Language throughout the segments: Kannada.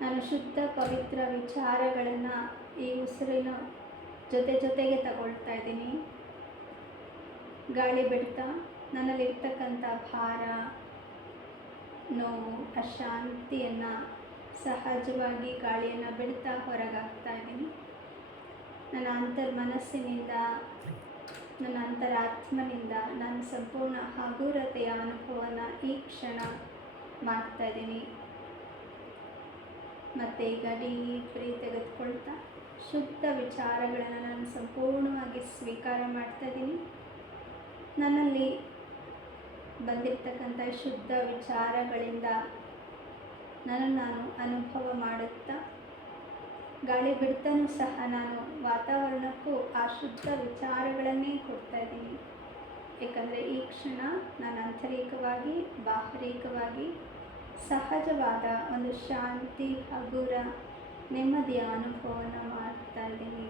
ನಾನು ಶುದ್ಧ ಪವಿತ್ರ ವಿಚಾರಗಳನ್ನು ಈ ಉಸಿರಿನ ಜೊತೆಗೆ ತಗೊಳ್ತಾ ಇದ್ದೀನಿ. ಗಾಳಿ ಬಿಡ್ತಾ ನನ್ನಲ್ಲಿರ್ತಕ್ಕಂಥ ಭಾರ, ನೋವು, ಅಶಾಂತಿಯನ್ನು ಸಹಜವಾಗಿ ಗಾಳಿಯನ್ನು ಬಿಡ್ತಾ ಹೊರಗಾಗ್ತಾ ಇದ್ದೀನಿ. ನನ್ನ ಅಂತರ್ಮನಸ್ಸಿನಿಂದ, ನನ್ನ ಅಂತರಾತ್ಮನಿಂದ ನಾನು ಸಂಪೂರ್ಣ ಹಗುರತೆಯ ಅನುಭವವನ್ನು ಈ ಕ್ಷಣ ಮಾಡ್ತಾ ಇದ್ದೀನಿ. ಮತ್ತು ಈಗ ಡೀಪ್ ಬ್ರೀತ್ ತೆಗೆದುಕೊಳ್ತಾ ಶುದ್ಧ ವಿಚಾರಗಳನ್ನು ನಾನು ಸಂಪೂರ್ಣವಾಗಿ ಸ್ವೀಕಾರ ಮಾಡ್ತಾ ಇದ್ದೀನಿ. ನನ್ನಲ್ಲಿ ಬಂದಿರತಕ್ಕಂಥ ಶುದ್ಧ ವಿಚಾರಗಳಿಂದ ನಾನು ಅನುಭವ ಮಾಡುತ್ತಾ ಗಾಳಿ ಬಿಡ್ತಾನೂ ಸಹ ನಾನು ವಾತಾವರಣಕ್ಕೂ ಆ ಶುದ್ಧ ವಿಚಾರಗಳನ್ನೇ ಕೊಡ್ತಾ ಇದ್ದೀನಿ. ಏಕೆಂದರೆ ಈ ಕ್ಷಣ ನಾನು ಆಂತರಿಕವಾಗಿ ಬಾಹ್ಯರಿಕವಾಗಿ ಸಹಜವಾದ ಒಂದು ಶಾಂತಿ, ಹಗುರ, ನೆಮ್ಮದಿಯ ಅನುಭವವನ್ನು ಮಾಡ್ತಾ ಇದ್ದೀನಿ.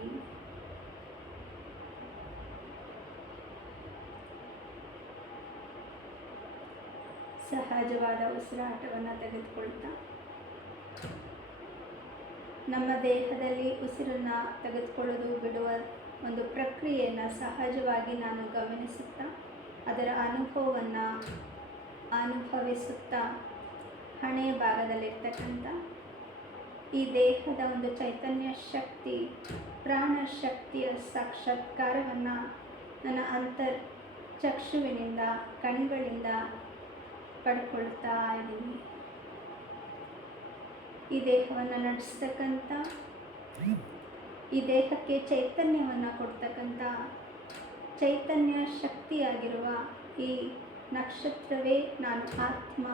ಸಹಜವಾದ ಉಸಿರಾಟವನ್ನು ತೆಗೆದುಕೊಳ್ತಾ ನಮ್ಮ ದೇಹದಲ್ಲಿ ಉಸಿರನ್ನು ತೆಗೆದುಕೊಳ್ಳೋದು ಬಿಡುವ ಒಂದು ಪ್ರಕ್ರಿಯೆಯನ್ನು ಸಹಜವಾಗಿ ನಾನು ಗಮನಿಸುತ್ತಾ ಅದರ ಅನುಭವವನ್ನು ಅನುಭವಿಸುತ್ತಾ ಹಣೆಯ ಭಾಗದಲ್ಲಿರ್ತಕ್ಕಂಥ ಈ ದೇಹದ ಒಂದು ಚೈತನ್ಯ ಶಕ್ತಿ, ಪ್ರಾಣ ಶಕ್ತಿಯ ಸಾಕ್ಷಾತ್ಕಾರವನ್ನು ನನ್ನ ಅಂತರ್ಚಕ್ಷುವಿನಿಂದ, ಕಣ್ಗಳಿಂದ ಪಡ್ಕೊಳ್ತಾ ಇದ್ದೀನಿ. ಈ ದೇಹವನ್ನು ನಡೆಸ್ತಕ್ಕಂಥ, ಈ ದೇಹಕ್ಕೆ ಚೈತನ್ಯವನ್ನು ಕೊಡ್ತಕ್ಕಂಥ ಚೈತನ್ಯ ಶಕ್ತಿಯಾಗಿರುವ ಈ ನಕ್ಷತ್ರವೇ ನಾನು ಆತ್ಮ,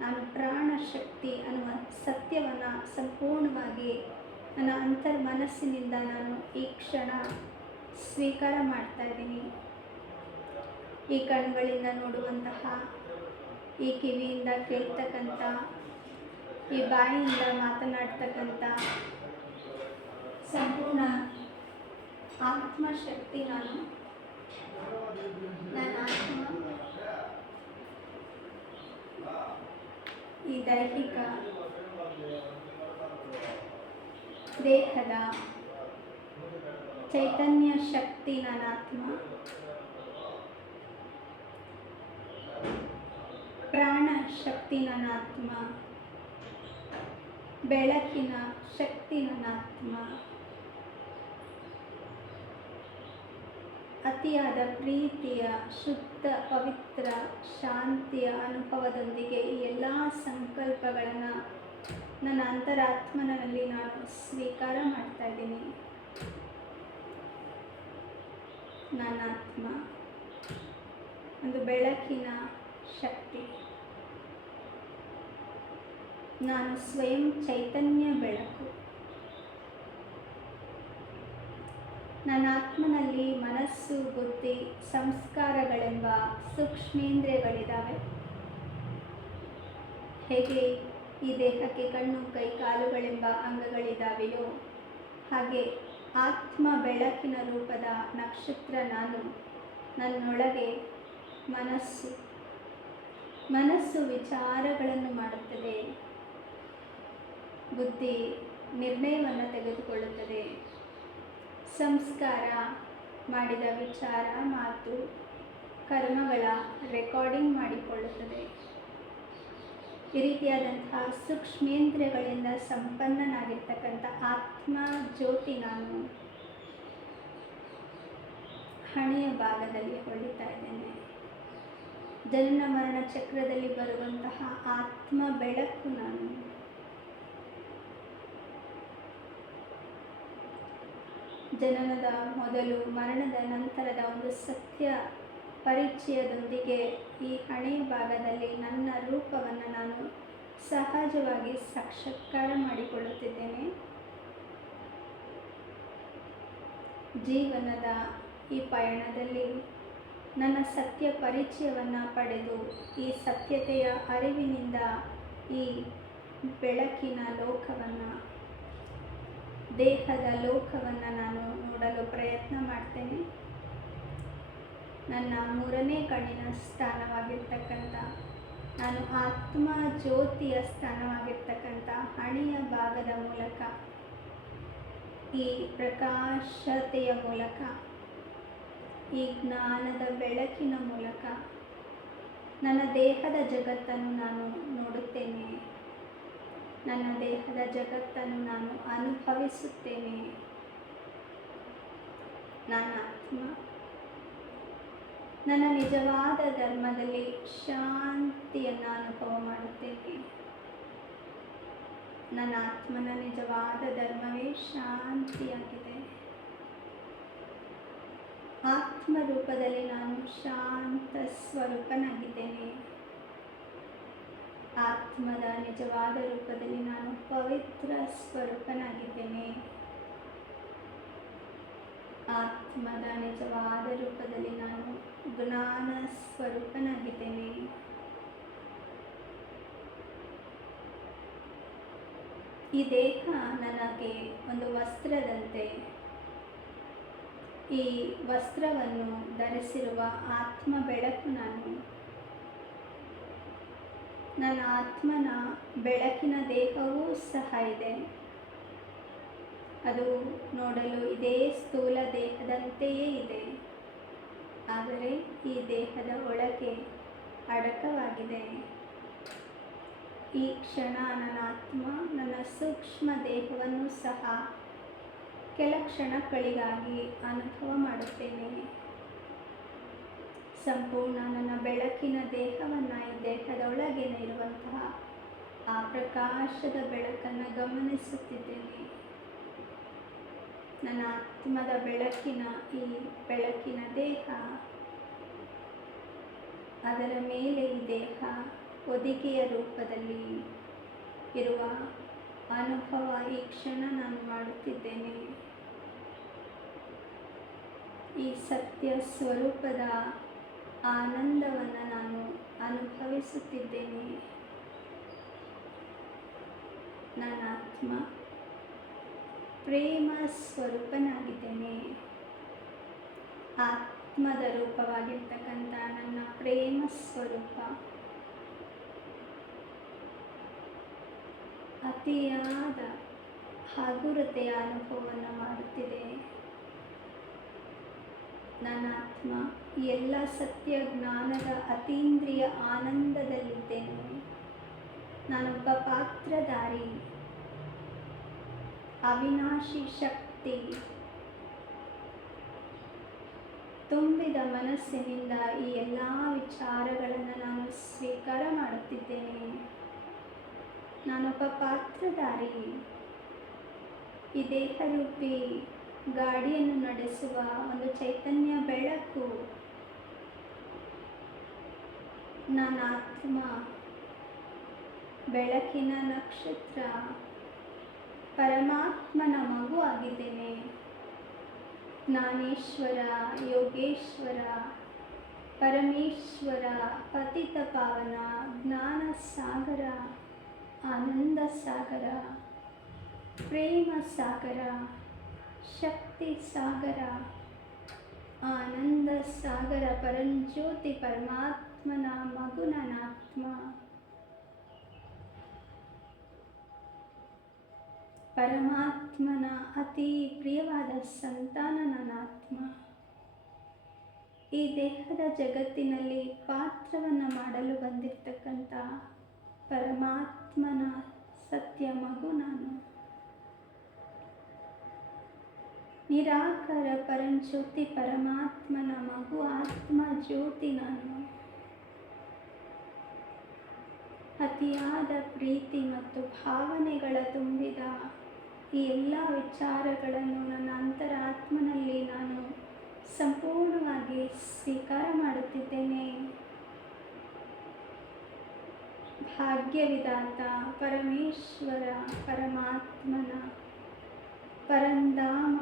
ನಾನು ಪ್ರಾಣ ಶಕ್ತಿ ಅನ್ನುವ ಸತ್ಯವನ್ನು ಸಂಪೂರ್ಣವಾಗಿ ನನ್ನ ಅಂತರ್ಮನಸ್ಸಿನಿಂದ ನಾನು ಈ ಕ್ಷಣ ಸ್ವೀಕಾರ ಮಾಡ್ತಾ ಇದ್ದೀನಿ. ಈ ಕಣ್ಗಳಿಂದ ನೋಡುವಂತಹ, ಈ ಕಿವಿಯಿಂದ ಕೇಳ್ತಕ್ಕಂಥ, ಈ ಬಾಯಿಯಿಂದ ಮಾತನಾಡ್ತಕ್ಕಂಥ ಸಂಪೂರ್ಣ ಆತ್ಮಶಕ್ತಿ ನಾನು. ನನ್ನ ಆತ್ಮ ಈ ದೈಹಿಕ ದೇಹದ ಚೈತನ್ಯ ಶಕ್ತಿ ನನ್ನ ಆತ್ಮ, ಪ್ರಾಣ ಶಕ್ತಿ ನನ್ನ ಆತ್ಮ, ಬೆಳಕಿನ ಶಕ್ತಿ ನನ್ನ ಆತ್ಮ. ಅತಿಯಾದ ಪ್ರೀತಿಯ ಶುದ್ಧ ಪವಿತ್ರ ಶಾಂತಿಯ ಅನುಭವದೊಂದಿಗೆ ಈ ಎಲ್ಲ ಸಂಕಲ್ಪಗಳನ್ನು ನನ್ನ ಅಂತರಾತ್ಮನಲ್ಲಿ ನಾನು ಸ್ವೀಕಾರ ಮಾಡ್ತಾ ಇದ್ದೀನಿ. ನನ್ನ ಆತ್ಮ ಒಂದು ಬೆಳಕಿನ ಶಕ್ತಿ. ನಾನು ಸ್ವಯಂ ಚೈತನ್ಯ ಬೆಳಕು. ನನ್ನ ಆತ್ಮನಲ್ಲಿ ಮನಸ್ಸು, ಬುದ್ಧಿ, ಸಂಸ್ಕಾರಗಳೆಂಬ ಸೂಕ್ಷ್ಮೇಂದ್ರಿಯಗಳಿದ್ದಾವೆ. ಹೇಗೆ ಈ ದೇಹಕ್ಕೆ ಕಣ್ಣು, ಕೈ, ಕಾಲುಗಳೆಂಬ ಅಂಗಗಳಿದ್ದಾವೆಯೋ ಹಾಗೆ ಆತ್ಮ ಬೆಳಕಿನ ರೂಪದ ನಕ್ಷತ್ರ ನಾನು. ನನ್ನೊಳಗೆ ಮನಸ್ಸು ವಿಚಾರಗಳನ್ನು ಮಾಡುತ್ತದೆ, ಬುದ್ಧಿ ನಿರ್ಣಯವನ್ನು ತೆಗೆದುಕೊಳ್ಳುತ್ತದೆ, ಸಂಸ್ಕಾರ ಮಾಡಿದ ವಿಚಾರ, ಮಾತು, ಕರ್ಮಗಳ ರೆಕಾರ್ಡಿಂಗ್ ಮಾಡಿಕೊಳ್ಳುತ್ತದೆ. ಈ ರೀತಿಯಾದಂತಹ ಸೂಕ್ಷ್ಮೇಂದ್ರಿಯಗಳಿಂದ ಸಂಪನ್ನನಾಗಿರ್ತಕ್ಕಂಥ ಆತ್ಮ ಜ್ಯೋತಿ ನಾನು ಹಣೆಯ ಭಾಗದಲ್ಲಿ ಹೊಳಿತಾ ಇದ್ದೇನೆ. ಜನನ ಮರಣ ಚಕ್ರದಲ್ಲಿ ಬರುವಂತಹ ಆತ್ಮ ಬೆಳಕು ನಾನು. ಜನನದ ಮೊದಲು, ಮರಣದ ನಂತರದ ಒಂದು ಸತ್ಯ ಪರಿಚಯದೊಂದಿಗೆ ಈ ಹಣೆಯ ಭಾಗದಲ್ಲಿ ನನ್ನ ರೂಪವನ್ನು ನಾನು ಸಹಜವಾಗಿ ಸಾಕ್ಷಾತ್ಕಾರ ಮಾಡಿಕೊಳ್ಳುತ್ತಿದ್ದೇನೆ. ಜೀವನದ ಈ ಪಯಣದಲ್ಲಿ ನನ್ನ ಸತ್ಯ ಪರಿಚಯವನ್ನು ಪಡೆದು ಈ ಸತ್ಯತೆಯ ಅರಿವಿನಿಂದ ಈ ಬೆಳಕಿನ ಲೋಕವನ್ನು, ದೇಹದ ಲೋಕವನ್ನು ನಾನು ನೋಡಲು ಪ್ರಯತ್ನ ಮಾಡ್ತೇನೆ. ನನ್ನ ಮೂರನೇ ಕಣ್ಣಿನ ಸ್ಥಾನವಾಗಿರ್ತಕ್ಕಂಥ ನಾನು ಆತ್ಮ ಜ್ಯೋತಿಯ ಸ್ಥಾನವಾಗಿರ್ತಕ್ಕಂಥ ಹಣೆಯ ಭಾಗದ ಮೂಲಕ, ಈ ಪ್ರಕಾಶತೆಯ ಮೂಲಕ, ಈ ಜ್ಞಾನದ ಬೆಳಕಿನ ಮೂಲಕ ನನ್ನ ದೇಹದ ಜಗತ್ತನ್ನು ನಾನು ನೋಡುತ್ತೇನೆ. ನನ್ನ ದೇಹದ ಜಗತ್ತನ್ನು ನಾನು ಅನುಭವಿಸುತ್ತೇನೆ. ನಾನು ಆತ್ಮ ನನ್ನ ನಿಜವಾದ ಧರ್ಮದಲ್ಲಿ ಶಾಂತಿಯನ್ನು ಅನುಭವ ಮಾಡುತ್ತೇನೆ. ನನ್ನ ಆತ್ಮನ ನಿಜವಾದ ಧರ್ಮವೇ ಶಾಂತಿಯಾಗಿದೆ. ಆತ್ಮ ರೂಪದಲ್ಲಿ ನಾನು ಶಾಂತ ಸ್ವರೂಪನಾಗಿದ್ದೇನೆ. ಆತ್ಮದ ನಿಜವಾದ ರೂಪದಲ್ಲಿ ನಾನು ಪವಿತ್ರ ಸ್ವರೂಪನಾಗಿದ್ದೇನೆ. ಆತ್ಮದ ನಿಜವಾದ ರೂಪದಲ್ಲಿ ನಾನು ಜ್ಞಾನ ಸ್ವರೂಪನಾಗಿದ್ದೇನೆ. ಈ ದೇಹ ನನಗೆ ಒಂದು ವಸ್ತ್ರದಂತೆ. ಈ ವಸ್ತ್ರವನ್ನು ಧರಿಸಿರುವ ಆತ್ಮ ಬೆಳಕು ನಾನು. ನನ್ನ ಆತ್ಮನ ಬೆಳಕಿನ ದೇಹವೂ ಸಹ ಇದೆ. ಅದು ನೋಡಲು ಇದೇ ಸ್ಥೂಲ ದೇಹದಂತೆಯೇ ಇದೆ, ಆದರೆ ಈ ದೇಹದ ಒಳಗೆ ಅಡಕವಾಗಿದೆ. ಈ ಕ್ಷಣ ನನ್ನ ಆತ್ಮ ನನ್ನ ಸೂಕ್ಷ್ಮ ದೇಹವನ್ನು ಸಹ ಕೆಲ ಕ್ಷಣಗಳಿಗಾಗಿ ಅನುಭವ ಮಾಡುತ್ತೇನೆ. ಸಂಪೂರ್ಣ ನನ್ನ ಬೆಳಕಿನ ದೇಹವನ್ನು, ಈ ದೇಹದೊಳಗೇನೆ ಇರುವಂತಹ ಆ ಪ್ರಕಾಶದ ಬೆಳಕನ್ನು ಗಮನಿಸುತ್ತಿದ್ದೇನೆ. ನನ್ನ ಆತ್ಮದ ಬೆಳಕಿನ ಈ ಬೆಳಕಿನ ದೇಹ, ಅದರ ಮೇಲೆ ಈ ದೇಹ ಹೊದಿಕೆಯ ರೂಪದಲ್ಲಿ ಇರುವ ಅನುಭವ ಈ ಕ್ಷಣ ನಾನು ಮಾಡುತ್ತಿದ್ದೇನೆ. ಈ ಸತ್ಯ ಸ್ವರೂಪದ ಆನಂದವನ್ನು ನಾನು ಅನುಭವಿಸುತ್ತಿದ್ದೇನೆ. ನನ್ನ ಆತ್ಮ ಪ್ರೇಮ ಸ್ವರೂಪನಾಗಿದ್ದೇನೆ. ಆತ್ಮದ ರೂಪವಾಗಿರ್ತಕ್ಕಂಥ ನನ್ನ ಪ್ರೇಮ ಸ್ವರೂಪ ಅತಿಯಾದ ಹಗುರತೆಯ ಅನುಭವವನ್ನು ಮಾಡುತ್ತಿದೆ. ನನ್ನ ಆತ್ಮ ಎಲ್ಲ ಸತ್ಯ ಜ್ಞಾನದ ಅತೀಂದ್ರಿಯ ಆನಂದದಲ್ಲಿದ್ದೇನೆ. ನಾನೊಬ್ಬ ಪಾತ್ರಧಾರಿ. ಅವಿನಾಶಿ ಶಕ್ತಿ ತುಂಬಿದ ಮನಸ್ಸಿನಿಂದ ಈ ಎಲ್ಲ ವಿಚಾರಗಳನ್ನು ನಾನು ಸ್ವೀಕಾರ ಮಾಡುತ್ತಿದ್ದೇನೆ. ನಾನೊಬ್ಬ ಪಾತ್ರಧಾರಿ. ಈ ದೇಹರೂಪಿ ಗಾಡಿಯನ್ನು ನಡೆಸುವ ಒಂದು ಚೈತನ್ಯ ಬೆಳಕು. ನನ್ನ ಆತ್ಮ ಬೆಳಕಿನ ನಕ್ಷತ್ರ, ಪರಮಾತ್ಮನ ಮಗು ಆಗಿದ್ದೇನೆ. ಜ್ಞಾನೇಶ್ವರ, ಯೋಗೇಶ್ವರ, ಪರಮೇಶ್ವರ, ಪತಿತ ಪಾವನ, ಜ್ಞಾನ ಸಾಗರ, ಆನಂದ ಸಾಗರ, ಪ್ರೇಮ ಸಾಗರ, ಶಕ್ತಿ ಸಾಗರ, ಆನಂದ ಸಾಗರ, ಪರಂಜ್ಯೋತಿ ಪರಮಾತ್ಮನ ಮಗು ನನ್ನ ಆತ್ಮ. ಪರಮಾತ್ಮನ ಅತಿ ಪ್ರಿಯವಾದ ಸಂತಾನ ನನ್ನ ಆತ್ಮ. ಈ ದೇಹದ ಜಗತ್ತಿನಲ್ಲಿ ಪಾತ್ರವನ್ನು ಮಾಡಲು ಬಂದಿರತಕ್ಕಂಥ ಪರಮಾತ್ಮನ ಸತ್ಯ ಮಗು ನಾನು. ನಿರಾಕಾರ ಪರಂಜ್ಯೋತಿ ಪರಮಾತ್ಮನ ಮಗು ಆತ್ಮ ಜ್ಯೋತಿ ನಾನು. ಅತಿಯಾದ ಪ್ರೀತಿ ಮತ್ತು ಭಾವನೆಗಳ ತುಂಬಿದ ಈ ಎಲ್ಲ ವಿಚಾರಗಳನ್ನು ನನ್ನ ಅಂತರಾತ್ಮನಲ್ಲಿ ನಾನು ಸಂಪೂರ್ಣವಾಗಿ ಸ್ವೀಕಾರ ಮಾಡುತ್ತಿದ್ದೇನೆ. ಭಾಗ್ಯವಿದಾತ ಪರಮೇಶ್ವರ ಪರಮಾತ್ಮನ ಪರಂಧಾಮ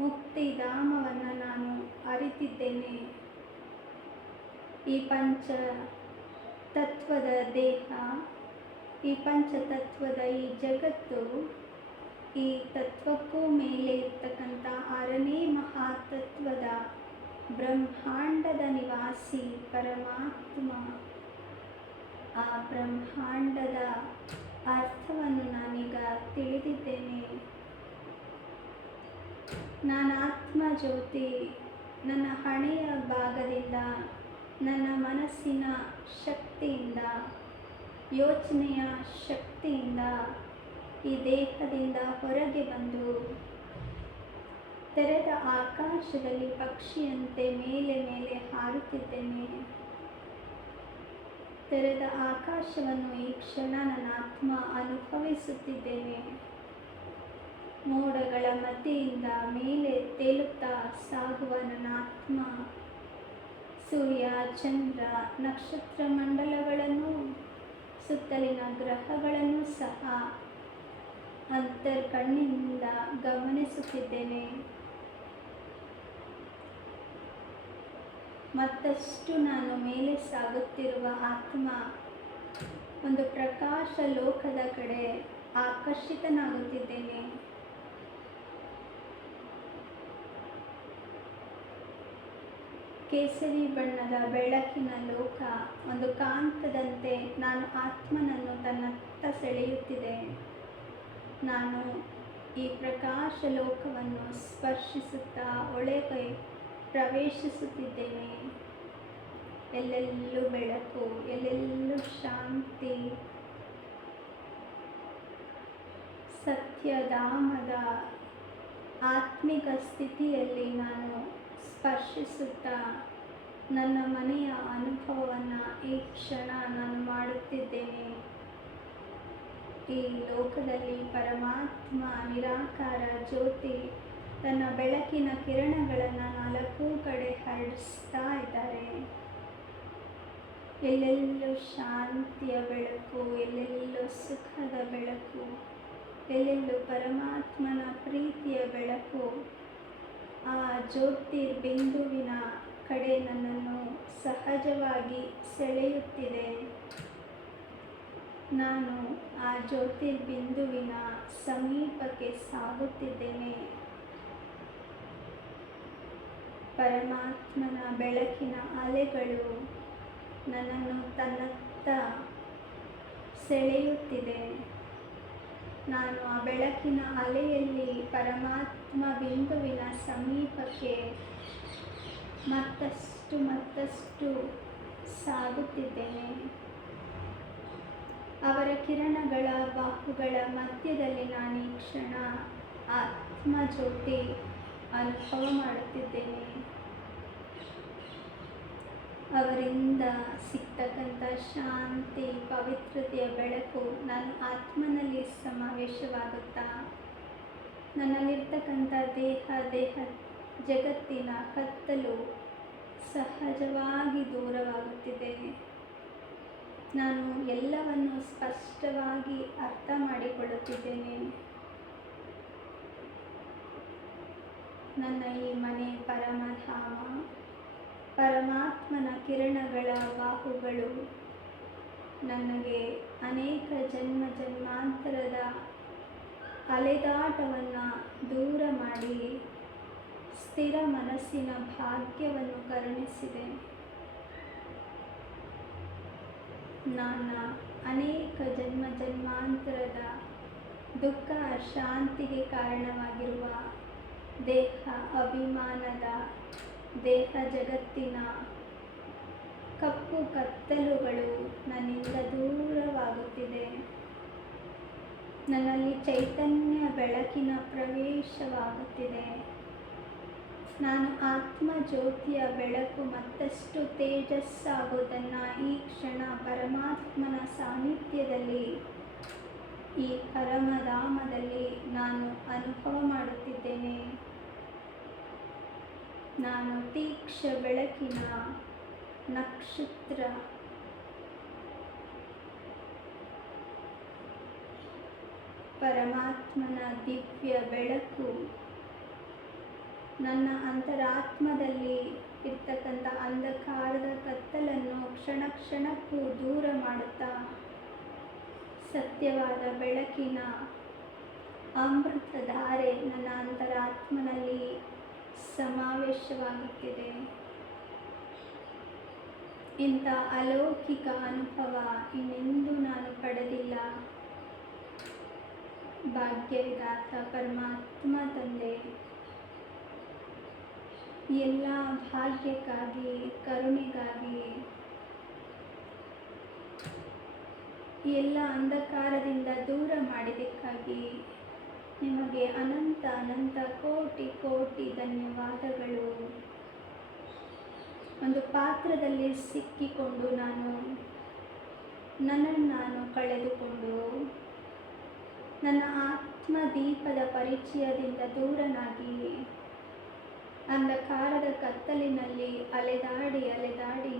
ಮುಕ್ತಿಧಾಮವನ್ನು ನಾನು ಅರಿತಿದ್ದೇನೆ. ಈ ಪಂಚ ತತ್ವದ ದೇಹ, ಈ ಪಂಚತತ್ವದ ಈ ಜಗತ್ತು, ಈ ತತ್ವಕ್ಕೂ ಮೇಲೆ ಇರ್ತಕ್ಕಂಥ 6ನೇ ಮಹಾತತ್ವದ ಬ್ರಹ್ಮಾಂಡದ ನಿವಾಸಿ ಪರಮಾತ್ಮ ಆ ಬ್ರಹ್ಮಾಂಡದ ಅರ್ಥವನ್ನು ನಾನೀಗ ತಿಳಿದಿದ್ದೇನೆ. ನಾನು ಆತ್ಮ ಜ್ಯೋತಿ. ನನ್ನ ಹಣೆಯ ಭಾಗದಿಂದ, ನನ್ನ ಮನಸ್ಸಿನ ಶಕ್ತಿಯಿಂದ, ಯೋಚನೆಯ ಶಕ್ತಿಯಿಂದ ಈ ದೇಹದಿಂದ ಹೊರಗೆ ಬಂದು ತೆರೆದ ಆಕಾಶದಲ್ಲಿ ಪಕ್ಷಿಯಂತೆ ಮೇಲೆ ಮೇಲೆ ಹಾರುತ್ತಿದ್ದೇನೆ. ತೆರೆದ ಆಕಾಶವನ್ನು ಈ ಕ್ಷಣ ನನ್ನ ಆತ್ಮ ಅನುಭವಿಸುತ್ತಿದ್ದೇನೆ. ಮೋಡಗಳ ಮಧ್ಯೆಯಿಂದ ಮೇಲೆ ತೇಲುತ್ತಾ ಸಾಗುವ ನನ್ನ ಆತ್ಮ ಸೂರ್ಯ, ಚಂದ್ರ, ನಕ್ಷತ್ರ ಮಂಡಲಗಳನ್ನು, ಸುತ್ತಲಿನ ಗ್ರಹಗಳನ್ನು ಸಹ ಅಂತರ್ಕಣ್ಣಿನಿಂದ ಗಮನಿಸುತ್ತಿದ್ದೇನೆ. ಮತ್ತಷ್ಟು ನಾನು ಮೇಲೆ ಸಾಗುತ್ತಿರುವ ಆತ್ಮ ಒಂದು ಪ್ರಕಾಶ ಲೋಕದ ಕಡೆ ಆಕರ್ಷಿತನಾಗುತ್ತಿದ್ದೇನೆ. ಕೇಸರಿ ಬಣ್ಣದ ಬೆಳಕಿನ ಲೋಕ ಒಂದು ಕಾಂತದಂತೆ ನಾನು ಆತ್ಮನನ್ನು ತನ್ನತ್ತ ಸೆಳೆಯುತ್ತಿದೆ. ನಾನು ಈ ಪ್ರಕಾಶ ಲೋಕವನ್ನು ಸ್ಪರ್ಶಿಸುತ್ತಾ ಒಳಗೆ ಪ್ರವೇಶಿಸುತ್ತಿದ್ದೇನೆ. ಎಲ್ಲೆಲ್ಲೂ ಬೆಳಕು, ಎಲ್ಲೆಲ್ಲೂ ಶಾಂತಿ. ಸತ್ಯಧಾಮದ ಆತ್ಮಿಕ ಸ್ಥಿತಿಯಲ್ಲಿ ನಾನು ಸ್ಪರ್ಶಿಸುತ್ತಾ ನನ್ನ ಮನೆಯ ಅನುಭವವನ್ನು ಈ ಕ್ಷಣ ನಾನು ಮಾಡುತ್ತಿದ್ದೇನೆ. ಈ ಲೋಕದಲ್ಲಿ ಪರಮಾತ್ಮ ನಿರಾಕಾರ ಜ್ಯೋತಿ ತನ್ನ ಬೆಳಕಿನ ಕಿರಣಗಳನ್ನು ನಾಲ್ಕೂ ಕಡೆ ಹರಡಿಸ್ತಾ ಇದ್ದಾರೆ. ಎಲ್ಲೆಲ್ಲೂ ಶಾಂತಿಯ ಬೆಳಕು, ಎಲ್ಲೆಲ್ಲೂ ಸುಖದ ಬೆಳಕು, ಎಲ್ಲೆಲ್ಲೂ ಪರಮಾತ್ಮನ ಪ್ರೀತಿಯ ಬೆಳಕು ಆ ಜ್ಯೋತಿರ್ಬಿಂದುವಿನ ಕಡೆ ನನ್ನನ್ನು ಸಹಜವಾಗಿ ಸೆಳೆಯುತ್ತಿದೆ. ನಾನು ಆ ಜ್ಯೋತಿರ್ಬಿಂದುವಿನ ಸಮೀಪಕ್ಕೆ ಸಾಗುತ್ತಿದ್ದೇನೆ. ಪರಮಾತ್ಮನ ಬೆಳಕಿನ ಅಲೆಗಳು ನನ್ನನ್ನು ತನ್ನತ್ತ ಸೆಳೆಯುತ್ತಿದೆ. ನಾನು ಆ ಬೆಳಕಿನ ಅಲೆಯಲ್ಲಿ ಪರಮಾತ್ಮ ಬಿಂದುವಿನ ಸಮೀಪಕ್ಕೆ ಮತ್ತಷ್ಟು ಸಾಗುತ್ತಿದ್ದೇನೆ. ಅವರ ಕಿರಣಗಳ ಬಾಹುಗಳ ಮಧ್ಯದಲ್ಲಿ ನಾನು ಈ ಕ್ಷಣ ಆತ್ಮ ಜ್ಯೋತಿ ಅನುಭವ ಮಾಡುತ್ತಿದ್ದೇನೆ. ಅವರಿಂದ ಸಿಗ್ತಕ್ಕಂಥ ಶಾಂತಿ, ಪವಿತ್ರತೆಯ ಬೆಳಕು ನನ್ನ ಆತ್ಮನಲ್ಲಿ ಸಮಾವೇಶವಾಗುತ್ತಾ ನನ್ನಲ್ಲಿರ್ತಕ್ಕಂಥ ದೇಹ ಜಗತ್ತಿನ ಕತ್ತಲು ಸಹಜವಾಗಿ ದೂರವಾಗುತ್ತಿದೆ. ನಾನು ಎಲ್ಲವನ್ನು ಸ್ಪಷ್ಟವಾಗಿ ಅರ್ಥ ಮಾಡಿಕೊಳ್ಳುತ್ತಿದ್ದೇನೆ. ನನ್ನ ಈ ಮನೆ ಪರಮಧಾಮ, ಪರಮಾತ್ಮನ ಕಿರಣಗಳ ಬಾಹುಗಳು ನನಗೆ ಅನೇಕ ಜನ್ಮಾಂತರದ ಅಲೆದಾಟವನ್ನು ದೂರ ಮಾಡಿ ಸ್ಥಿರ ಮನಸ್ಸಿನ ಭಾಗ್ಯವನ್ನು ಕರುಣಿಸಿದೆ. ನನ್ನ ಅನೇಕ ಜನ್ಮಾಂತರದ ದುಃಖ ಶಾಂತಿಗೆ ಕಾರಣವಾಗಿರುವ ದೇಹ ಅಭಿಮಾನದ, ದೇಹ ಜಗತ್ತಿನ ಕಪ್ಪು ಕತ್ತಲುಗಳು ನನ್ನಿಂದ ದೂರವಾಗುತ್ತಿದೆ. ನನ್ನಲ್ಲಿ ಚೈತನ್ಯ ಬೆಳಕಿನ ಪ್ರವೇಶವಾಗುತ್ತಿದೆ. ನಾನು ಆತ್ಮ ಜ್ಯೋತಿಯ ಬೆಳಕು ಮತ್ತಷ್ಟು ತೇಜಸ್ಸಾಗುವುದನ್ನು ಈ ಕ್ಷಣ ಪರಮಾತ್ಮನ ಸಾನ್ನಿಧ್ಯದಲ್ಲಿ, ಈ ಪರಮಧಾಮದಲ್ಲಿ ನಾನು ಅನುಭವ ಮಾಡುತ್ತಿದ್ದೇನೆ. ನಾನು ತೀಕ್ಷ್ಣ ಬೆಳಕಿನ ನಕ್ಷತ್ರ. ಪರಮಾತ್ಮನ ದಿವ್ಯ ಬೆಳಕು ನನ್ನ ಅಂತರಾತ್ಮದಲ್ಲಿ ಇರ್ತಕ್ಕಂಥ ಅಂಧಕಾರದ ಕತ್ತಲನ್ನು ಕ್ಷಣ ಕ್ಷಣಕ್ಕೂ ದೂರ ಮಾಡುತ್ತಾ ಸತ್ಯವಾದ ಬೆಳಕಿನ ಅಮೃತಧಾರೆ ನನ್ನ ಅಂತರಾತ್ಮನಲ್ಲಿ ಸಮಾವೇಶವಾಗುತ್ತಿದೆ. ಇಂಥ ಅಲೌಕಿಕ ಅನುಭವ ಇನ್ನೆಂದೂ ನಾನು ಪಡೆದಿಲ್ಲ. ಭಾಗ್ಯವಿದಾತ ಪರಮಾತ್ಮ ತಂದೆ, ಎಲ್ಲ ಭಾಗ್ಯಕ್ಕಾಗಿ, ಕರುಣೆಗಾಗಿ, ಎಲ್ಲ ಅಂಧಕಾರದಿಂದ ದೂರ ಮಾಡಿದ್ದಕ್ಕಾಗಿ ನಿಮಗೆ ಅನಂತ ಅನಂತ ಕೋಟಿ ಕೋಟಿ ಧನ್ಯವಾದಗಳು. ಒಂದು ಪಾತ್ರದಲ್ಲಿ ಸಿಕ್ಕಿಕೊಂಡು ನನ್ನನ್ನು ನಾನು ಕಳೆದುಕೊಂಡು ನನ್ನ ಆತ್ಮದೀಪದ ಪರಿಚಯದಿಂದ ದೂರನಾಗಿ ಅಂಧಕಾರದ ಕತ್ತಲಿನಲ್ಲಿ ಅಲೆದಾಡಿ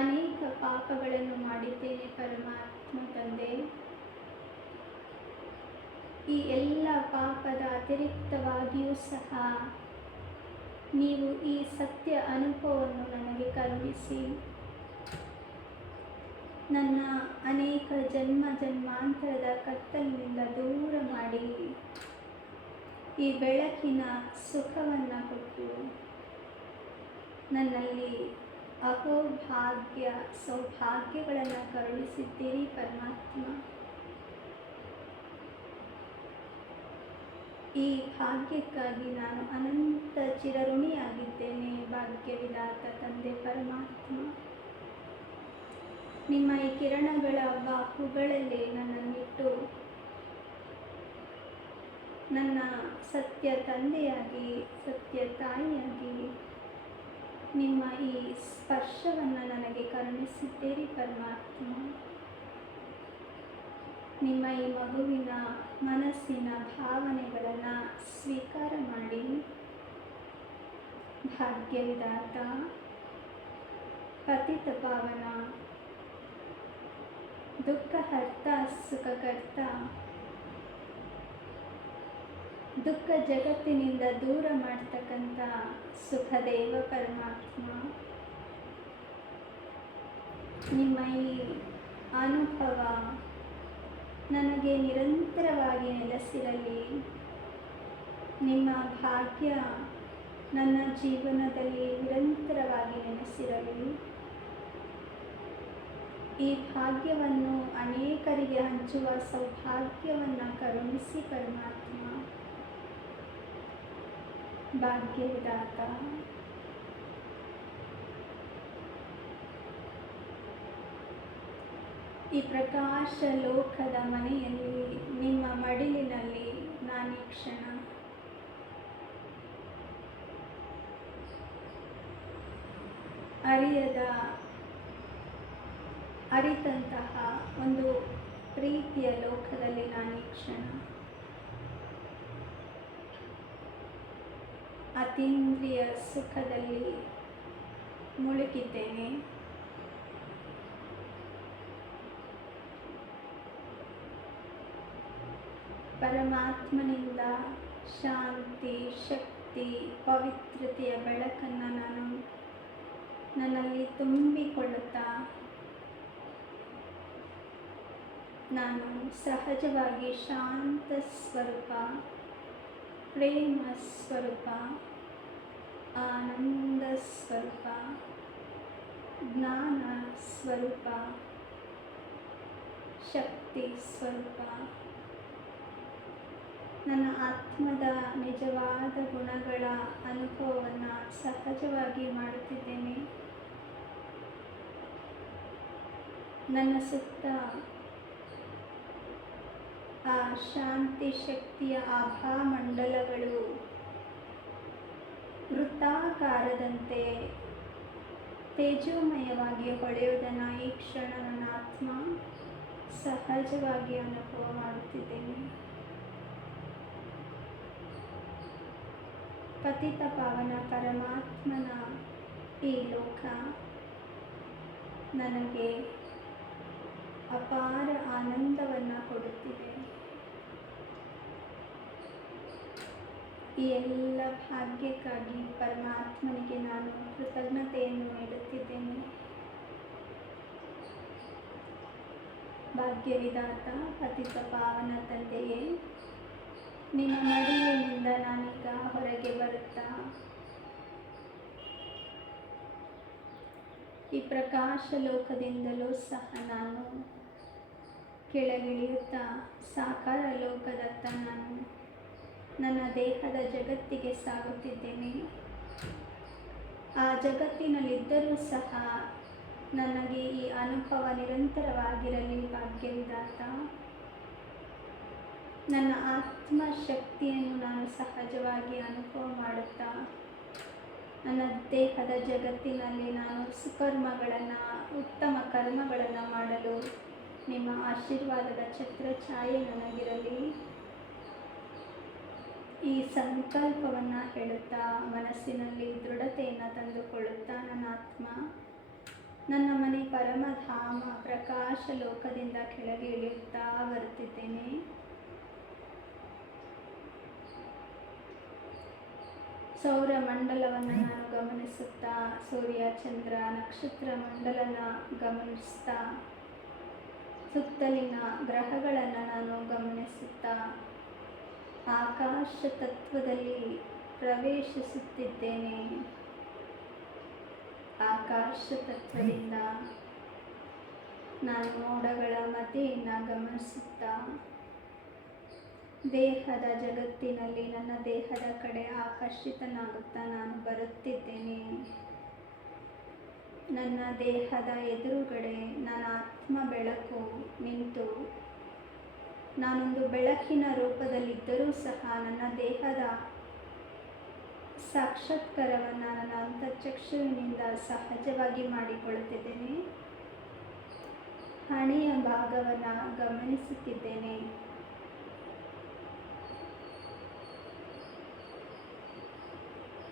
ಅನೇಕ ಪಾಪಗಳನ್ನು ಮಾಡಿದ್ದೇನೆ ಪರಮಾತ್ಮ ತಂದೆ. ಈ ಎಲ್ಲ ಪಾಪದ ಅತಿರಿಕ್ತವಾಗಿಯೂ ಸಹ ನೀವು ಈ ಸತ್ಯ ಅನುಭವವನ್ನು ನನಗೆ ಕರುಣಿಸಿ ನನ್ನ ಅನೇಕ ಜನ್ಮಾಂತರದ ಕತ್ತಲಿನಿಂದ ದೂರ ಮಾಡಿ ಈ ಬೆಳಕಿನ ಸುಖವನ್ನು ಕೊಟ್ಟು ನನ್ನಲ್ಲಿ ಅಹೋಭಾಗ್ಯ ಸೌಭಾಗ್ಯಗಳನ್ನು ಕರುಣಿಸಿದ್ದೀರಿ ಪರಮಾತ್ಮ. ಈ ಭಾಗ್ಯಕ್ಕಾಗಿ ನಾನು ಅನಂತ ಚಿರಋಣಿಯಾಗಿದ್ದೇನೆ ಭಾಗ್ಯವಿದಾತ ತಂದೆ ಪರಮಾತ್ಮ. ನಿಮ್ಮ ಈ ಕಿರಣಗಳ ಬಾಹುಗಳಲ್ಲಿ ನನ್ನನ್ನಿಟ್ಟು ನನ್ನ ಸತ್ಯ ತಂದೆಯಾಗಿ, ಸತ್ಯ ತಾಯಿಯಾಗಿ ನಿಮ್ಮ ಈ ಸ್ಪರ್ಶವನ್ನು ನನಗೆ ಕರುಣಿಸಿದ್ದೀರಿ ಪರಮಾತ್ಮ. ನಿಮ್ಮ ಈ ಮಗುವಿನ ಮನಸ್ಸಿನ ಭಾವನೆಗಳನ್ನು ಸ್ವೀಕಾರ ಮಾಡಿ ಭಾಗ್ಯವಿದಾತ ಪತಿತ ಪಾವನ ದುಃಖಹರ್ತ ಸುಖಕರ್ತ, ದುಃಖ ಜಗತ್ತಿನಿಂದ ದೂರ ಮಾಡ್ತಕ್ಕಂಥ ಸುಖದೇವ ಪರಮಾತ್ಮ. ನಿಮ್ಮ ಈ ಅನುಭವ ನನಗೆ ನಿರಂತರವಾಗಿ ನೆಲೆಸಿರಲಿ. ನಿಮ್ಮ ಭಾಗ್ಯ ನನ್ನ ಜೀವನದಲ್ಲಿ ನಿರಂತರವಾಗಿ ನೆಲೆಸಿರಲಿ. ಈ ಭಾಗ್ಯವನ್ನು ಅನೇಕರಿಗೆ ಹಂಚುವ ಸೌಭಾಗ್ಯವನ್ನು ಕರುಣಿಸಿ ಪರಮಾತ್ಮ. ಭಾಗ್ಯವಿದಾತ ಈ ಪ್ರಕಾಶ ಲೋಕದ ಮನೆಯಲ್ಲಿ ನಿಮ್ಮ ಮಡಿಲಿನಲ್ಲಿ ನಾನೀ ಕ್ಷಣ ಅರಿತಂತಹ ಒಂದು ಪ್ರೀತಿಯ ಲೋಕದಲ್ಲಿ ನಾನೀ ಕ್ಷಣ ಅತೀಂದ್ರಿಯ ಸುಖದಲ್ಲಿ ಮುಳುಗಿದ್ದೇನೆ. ಪರಮಾತ್ಮನಿಂದ ಶಾಂತಿ, ಶಕ್ತಿ, ಪವಿತ್ರತೆಯ ಬೆಳಕನ್ನು ನನ್ನಲ್ಲಿ ತುಂಬಿಕೊಳ್ಳುತ್ತಾ ನಾನು ಸಹಜವಾಗಿ ಶಾಂತ ಸ್ವರೂಪ, ಪ್ರೇಮ ಸ್ವರೂಪ, ಆನಂದ ಸ್ವರೂಪ, ಜ್ಞಾನ ಸ್ವರೂಪ, ಶಕ್ತಿ ಸ್ವರೂಪ, ನನ್ನ ಆತ್ಮದ ನಿಜವಾದ ಗುಣಗಳ ಅನುಭವವನ್ನು ಸಹಜವಾಗಿ ಮಾಡುತ್ತಿದ್ದೇನೆ. ನನ್ನ ಸುತ್ತ ಆ ಶಾಂತಿ ಶಕ್ತಿಯ ಆಭಾಮಂಡಲಗಳು ವೃತ್ತಾಕಾರದಂತೆ ತೇಜೋಮಯವಾಗಿ ಹೊಳೆಯುವುದನ್ನು ಈ ಕ್ಷಣ ನನ್ನ ಆತ್ಮ ಸಹಜವಾಗಿ ಅನುಭವ ಮಾಡುತ್ತಿದ್ದೇನೆ. ಪತಿತ ಪಾವನ ಪರಮಾತ್ಮನ ಈ ಲೋಕ ನನಗೆ ಅಪಾರ ಆನಂದವನ್ನು ಕೊಡುತ್ತಿದೆ. ಈ ಎಲ್ಲ ಭಾಗ್ಯಕ್ಕಾಗಿ ಪರಮಾತ್ಮನಿಗೆ ನಾನು ಕೃತಜ್ಞತೆಯನ್ನು ನೀಡುತ್ತಿದ್ದೇನೆ. ಭಾಗ್ಯವಿದಾತ ಪತಿತ ಪಾವನ ತಂದೆಯೇ, ನಿನ್ನ ಮಡಿಲಿನಿಂದ ನಾನೀಗ ಹೊರಗೆ ಬರುತ್ತಾ ಈ ಪ್ರಕಾಶ ಲೋಕದಿಂದಲೂ ಸಹ ನಾನು ಕೆಳಗಿಳಿಯುತ್ತಾ ಸಾಕಾರ ಲೋಕದತ್ತ ನಾನು ನನ್ನ ದೇಹದ ಜಗತ್ತಿಗೆ ಸಾಗುತ್ತಿದ್ದೇನೆ. ಆ ಜಗತ್ತಿನಲ್ಲಿದ್ದರೂ ಸಹ ನನಗೆ ಈ ಅನುಭವ ನಿರಂತರವಾಗಿರಲಿ ಭಾಗ್ಯವಿದಾತ. ನನ್ನ ಆತ್ಮಶಕ್ತಿಯನ್ನು ನಾನು ಸಹಜವಾಗಿ ಅನುಭವ ಮಾಡುತ್ತಾ ನನ್ನ ದೇಹದ ಜಗತ್ತಿನಲ್ಲಿ ನಾನು ಸುಕರ್ಮಗಳನ್ನು, ಉತ್ತಮ ಕರ್ಮಗಳನ್ನು ಮಾಡಲು ನಿಮ್ಮ ಆಶೀರ್ವಾದದ ಛತ್ರಛಾಯೆ ನನಗಿರಲಿ. ಈ ಸಂಕಲ್ಪವನ್ನು ಹೇಳುತ್ತಾ ಮನಸ್ಸಿನಲ್ಲಿ ದೃಢತೆಯನ್ನು ತಂದುಕೊಳ್ಳುತ್ತಾ ನನ್ನ ಆತ್ಮ ನನ್ನ ಮನೆ ಪರಮಧಾಮ ಪ್ರಕಾಶ ಲೋಕದಿಂದ ಕೆಳಗೆ ಇಳಿಯುತ್ತಾ ಬರುತ್ತಿದ್ದೇನೆ. ಸೌರಮಂಡಲವನ್ನು ನಾನು ಗಮನಿಸುತ್ತಾ, ಸೂರ್ಯ ಚಂದ್ರ ನಕ್ಷತ್ರ ಮಂಡಲನ ಗಮನಿಸ್ತಾ, ಸುತ್ತಲಿನ ಗ್ರಹಗಳನ್ನು ನಾನು ಗಮನಿಸುತ್ತಾ ಆಕಾಶ ತತ್ವದಲ್ಲಿ ಪ್ರವೇಶಿಸುತ್ತಿದ್ದೇನೆ. ಆಕಾಶ ತತ್ವದಿಂದ ನಾನು ಮೋಡಗಳ ಮಧ್ಯೆಯನ್ನು ಗಮನಿಸುತ್ತಾ ದೇಹದ ಜಗತ್ತಿನಲ್ಲಿ ನನ್ನ ದೇಹದ ಕಡೆ ಆಕರ್ಷಿತನಾಗುತ್ತಾ ನಾನು ಬರುತ್ತಿದ್ದೇನೆ. ನನ್ನ ದೇಹದ ಎದುರುಗಡೆ ನನ್ನ ಆತ್ಮ ಬೆಳಕು ನಿಂತು ನಾನೊಂದು ಬೆಳಕಿನ ರೂಪದಲ್ಲಿದ್ದರೂ ಸಹ ನನ್ನ ದೇಹದ ಸಾಕ್ಷಾತ್ಕಾರವನ್ನು ನನ್ನ ಅಂತಃಚಕ್ಷುವಿನಿಂದ ಸಹಜವಾಗಿ ಮಾಡಿಕೊಳ್ಳುತ್ತಿದ್ದೇನೆ. ಹಣೆಯ ಭಾಗವನ್ನು ಗಮನಿಸುತ್ತಿದ್ದೇನೆ.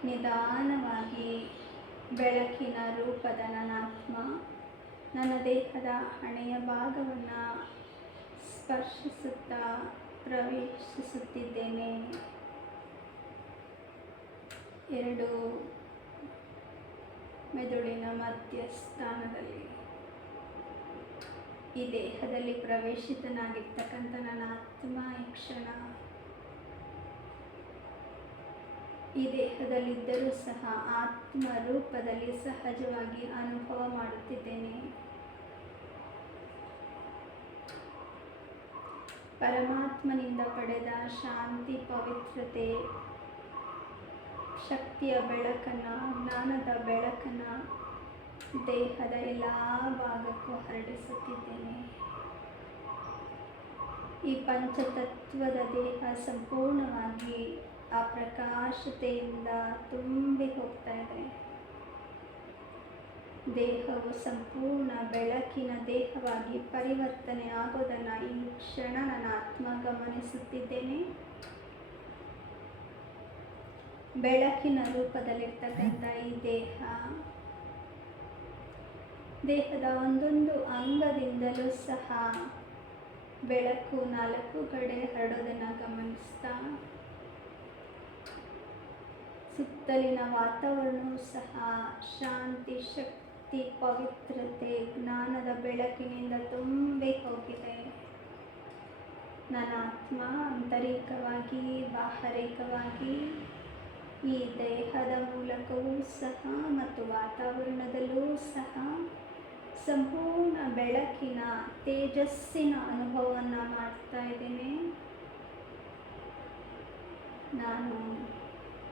ನಿಧಾನವಾಗಿ ಬೆಳಕಿನ ರೂಪದ ನನ್ನ ಆತ್ಮ ನನ್ನ ದೇಹದ ಹಣೆಯ ಭಾಗವನ್ನು ಸ್ಪರ್ಶಿಸುತ್ತಾ ಪ್ರವೇಶಿಸುತ್ತಿದ್ದೇನೆ. ಎರಡು ಮೆದುಳಿನ ಮಧ್ಯಸ್ಥಾನದಲ್ಲಿ ಈ ದೇಹದಲ್ಲಿ ಪ್ರವೇಶಿತನಾಗಿರ್ತಕ್ಕಂಥ ನನ್ನ ಆತ್ಮ ಈ ಕ್ಷಣ ಈ ದೇಹದಲ್ಲಿದ್ದರೂ ಸಹ ಆತ್ಮ ರೂಪದಲ್ಲಿ ಸಹಜವಾಗಿ ಅನುಭವ ಮಾಡುತ್ತಿದ್ದೇನೆ. ಪರಮಾತ್ಮನಿಂದ ಪಡೆದ ಶಾಂತಿ, ಪವಿತ್ರತೆ, ಶಕ್ತಿಯ ಬೆಳಕನ್ನು, ಜ್ಞಾನದ ಬೆಳಕನ್ನು ದೇಹದ ಎಲ್ಲ ಭಾಗಕ್ಕೂ ಹರಡಿಸುತ್ತಿದ್ದೇನೆ. ಈ ಪಂಚತತ್ವದ ದೇಹ ಸಂಪೂರ್ಣವಾಗಿ ಆ ಪ್ರಕಾಶತೆಯಿಂದ ತುಂಬಿ ಹೋಗ್ತಾ ಇದೆ. ದೇಹವು ಸಂಪೂರ್ಣ ಬೆಳಕಿನ ದೇಹವಾಗಿ ಪರಿವರ್ತನೆ ಆಗೋದನ್ನು ಈ ಕ್ಷಣ ನನ್ನ ಆತ್ಮ ಗಮನಿಸುತ್ತಿದ್ದೇನೆ. ಬೆಳಕಿನ ರೂಪದಲ್ಲಿರ್ತಕ್ಕಂಥ ಈ ದೇಹದ ಒಂದೊಂದು ಅಂಗದಿಂದಲೂ ಸಹ ಬೆಳಕು 4 ಕಡೆ ಹರಡೋದನ್ನು ಗಮನಿಸ್ತಾ ಸುತ್ತಲಿನ ವಾತಾವರಣವೂ ಸಹ ಶಾಂತಿ, ಶಕ್ತಿ, ಪವಿತ್ರತೆ, ಜ್ಞಾನದ ಬೆಳಕಿನಿಂದ ತುಂಬಿ ಹೋಗಿದೆ. ನನ್ನ ಆತ್ಮ ಆಂತರಿಕವಾಗಿ, ಬಾಹರಿಕವಾಗಿ ಈ ದೇಹದ ಮೂಲಕವೂ ಸಹ ಮತ್ತು ವಾತಾವರಣದಲ್ಲೂ ಸಹ ಸಂಪೂರ್ಣ ಬೆಳಕಿನ ತೇಜಸ್ಸಿನ ಅನುಭವವನ್ನು ಮಾಡ್ತಾ ಇದ್ದೇನೆ. ನಾನು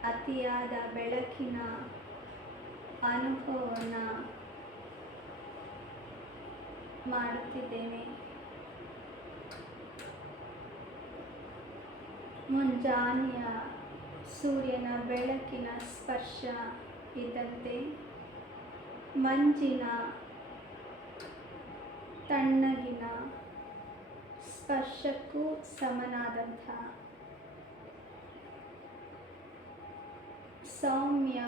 ಅತಿಯಾದ ಬೆಳಕಿನ ಅನುಭವವನ್ನು ಮಾಡುತ್ತಿದ್ದೇನೆ. ಮುಂಜಾನೆಯ ಸೂರ್ಯನ ಬೆಳಕಿನ ಸ್ಪರ್ಶ ಇದ್ದಂತೆ ಮಂಜಿನ ತಣ್ಣಗಿನ ಸ್ಪರ್ಶಕ್ಕೂ ಸಮನಾದಂಥ ಸೌಮ್ಯ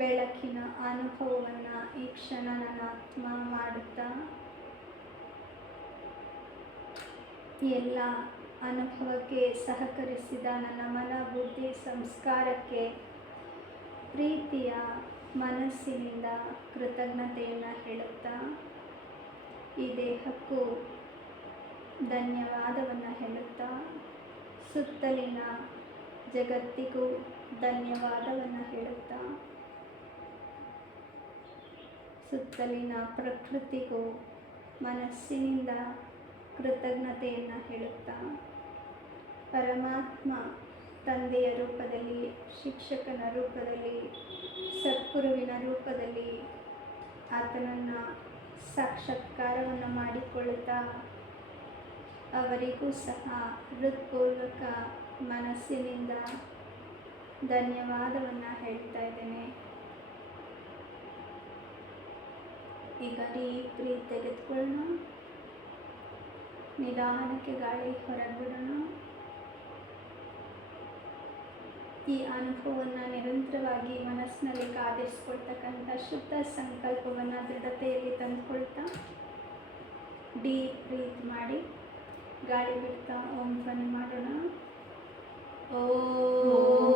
ಬೆಳಕಿನ ಅನುಭವವನ್ನು ಈ ಕ್ಷಣ ನನ್ನ ಆತ್ಮ ಮಾಡುತ್ತಾ ಎಲ್ಲ ಅನುಭವಕ್ಕೆ ಸಹಕರಿಸಿದ ನನ್ನ ಮನ, ಬುದ್ಧಿ, ಸಂಸ್ಕಾರಕ್ಕೆ ಪ್ರೀತಿಯ ಮನಸ್ಸಿನಿಂದ ಕೃತಜ್ಞತೆಯನ್ನು ಹೇಳುತ್ತಾ ಈ ದೇಹಕ್ಕೂ ಧನ್ಯವಾದವನ್ನು ಹೇಳುತ್ತಾ ಸುತ್ತಲಿನ ಜಗತ್ತಿಗೂ ಧನ್ಯವಾದವನ್ನು ಹೇಳುತ್ತಾ ಸುತ್ತಲಿನ ಪ್ರಕೃತಿಗೂ ಮನಸ್ಸಿನಿಂದ ಕೃತಜ್ಞತೆಯನ್ನು ಹೇಳುತ್ತಾ, ಪರಮಾತ್ಮ ತಂದೆಯ ರೂಪದಲ್ಲಿ, ಶಿಕ್ಷಕನ ರೂಪದಲ್ಲಿ, ಸದ್ಗುರುವಿನ ರೂಪದಲ್ಲಿ ಆತನನ್ನು ಸಾಕ್ಷಾತ್ಕಾರವನ್ನು ಮಾಡಿಕೊಳ್ಳುತ್ತಾ ಅವರಿಗೂ ಸಹ ಹೃತ್ಪೂರ್ವಕ ಮನಸ್ಸಿನಿಂದ ಧನ್ಯವಾದವನ್ನು ಹೇಳ್ತಾ ಇದ್ದೇನೆ. ಈಗ ಡೀಪ್ ಬ್ರೀತ್ ತೆಗೆದುಕೊಳ್ಳೋಣ. ನಿಧಾನಕ್ಕೆ ಗಾಳಿ ಹೊರಬಿಡೋಣ. ಈ ಅನುಭವವನ್ನು ನಿರಂತರವಾಗಿ ಮನಸ್ಸಿನಲ್ಲಿ ಕಾದಿರಿಸ್ಕೊಳ್ತಕ್ಕಂಥ ಶುದ್ಧ ಸಂಕಲ್ಪವನ್ನು ದೃಢತೆಯಲ್ಲಿ ತಂದುಕೊಳ್ತಾ ಡೀಪ್ ಬ್ರೀತ್ ಮಾಡಿ ಗಾಳಿ ಬಿಡ್ತಾ ಓಂ ಧ್ವನಿ ಮಾಡೋಣ. ಓ